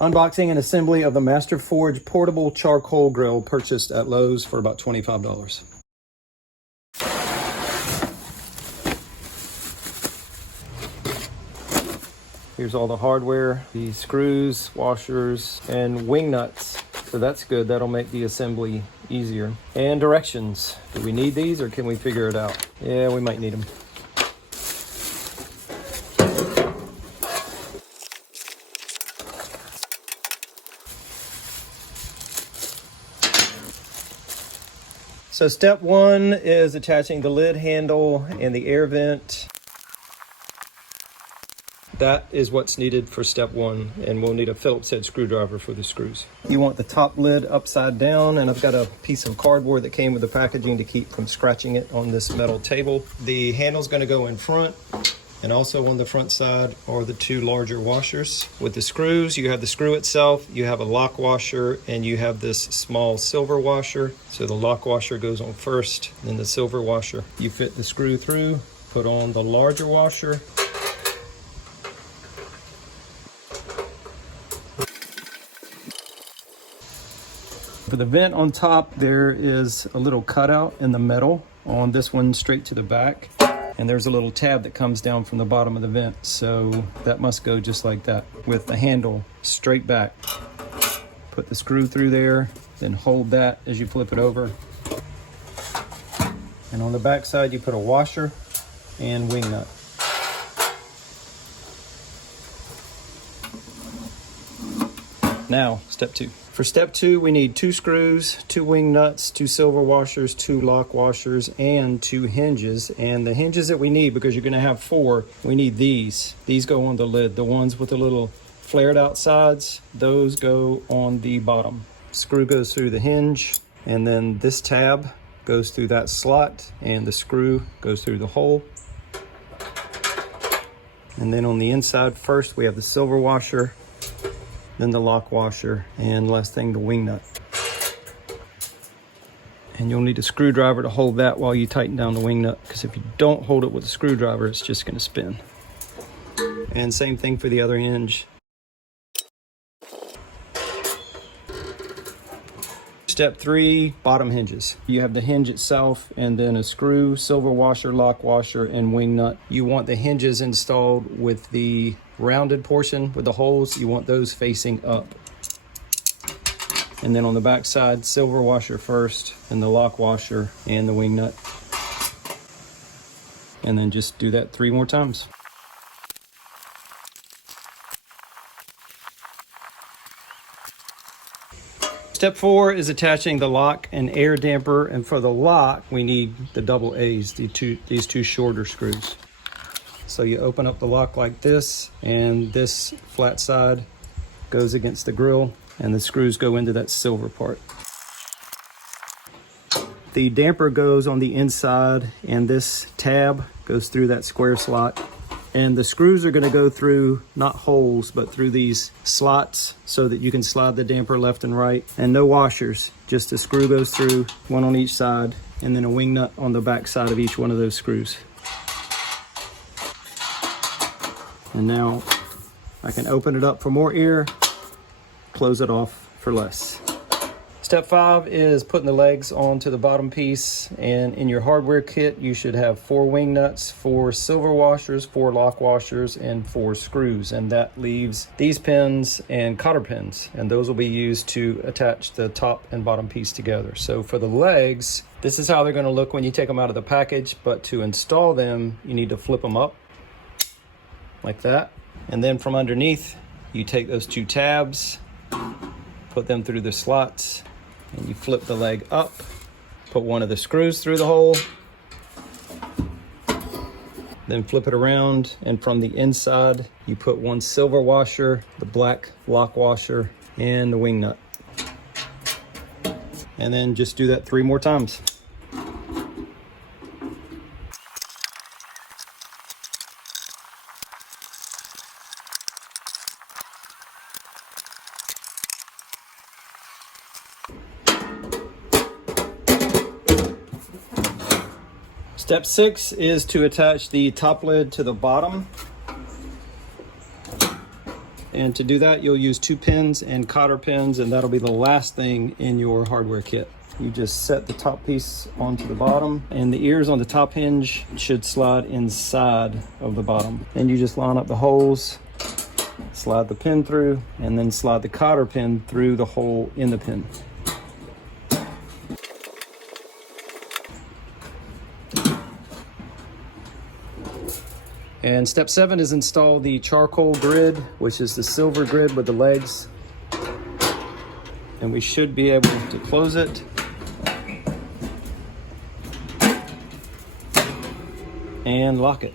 Unboxing and assembly of the MasterForge portable charcoal grill purchased at Lowe's for about $25. Here's all the hardware, the screws, washers, and wing nuts. So that's good, that'll make the assembly easier. And directions. Do we need these or can we figure it out? Yeah, we might need them. So step one is attaching the lid handle and the air vent. That is what's needed for step one, and we'll need a Phillips head screwdriver for the screws. You want the top lid upside down, and I've got a piece of cardboard that came with the packaging to keep from scratching it on this metal table. The handle's gonna go in front, and also on the front side are the two larger washers. With the screws, you have the screw itself, you have a lock washer, and you have this small silver washer. So the lock washer goes on first, then the silver washer. You fit the screw through, put on the larger washer, for the vent on top, there is a little cutout in the metal on this one straight to the back. And there's a little tab that comes down from the bottom of the vent. So that must go just like that with the handle straight back. Put the screw through there, then hold that as you flip it over. And on the back side, you put a washer and wing nut. Now, step two. For step two, we need 2 screws, 2 wing nuts, 2 silver washers, 2 lock washers, and 2 hinges. And the hinges that we need, because you're gonna have 4, we need these. These go on the lid. The ones with the little flared out sides, those go on the bottom. Screw goes through the hinge, and then this tab goes through that slot, and the screw goes through the hole. And then on the inside, first we have the silver washer, then the lock washer, and last thing, the wing nut. And you'll need a screwdriver to hold that while you tighten down the wing nut, because if you don't hold it with a screwdriver, it's just gonna spin. And same thing for the other hinge. Step 3, bottom hinges. You have the hinge itself and then a screw, silver washer, lock washer, and wing nut. You want the hinges installed with the rounded portion with the holes. You want those facing up. And then on the back side, silver washer first, and the lock washer and the wing nut. And then just do that 3 more times. Step 4 is attaching the lock and air damper, and for the lock, we need the double A's, these two shorter screws. So you open up the lock like this, and this flat side goes against the grill, and the screws go into that silver part. The damper goes on the inside, and this tab goes through that square slot. And the screws are gonna go through, not holes, but through these slots so that you can slide the damper left and right. And no washers, just a screw goes through, one on each side, and then a wing nut on the back side of each one of those screws. And now I can open it up for more air, close it off for less. Step 5 is putting the legs onto the bottom piece, and in your hardware kit you should have 4 wing nuts, 4 silver washers, 4 lock washers, and 4 screws, and that leaves these pins and cotter pins, and those will be used to attach the top and bottom piece together. So for the legs, this is how they're going to look when you take them out of the package, but to install them you need to flip them up like that, and then from underneath you take those 2 tabs, put them through the slots, and you flip the leg up, put one of the screws through the hole, then flip it around, and from the inside you put 1 silver washer, the black lock washer, and the wing nut. And then just do that 3 more times. Step 6 is to attach the top lid to the bottom. And to do that, you'll use 2 pins and cotter pins, and that'll be the last thing in your hardware kit. You just set the top piece onto the bottom, and the ears on the top hinge should slide inside of the bottom. Then you just line up the holes, slide the pin through, and then slide the cotter pin through the hole in the pin. And step 7 is install the charcoal grid, which is the silver grid with the legs. And we should be able to close it. And lock it.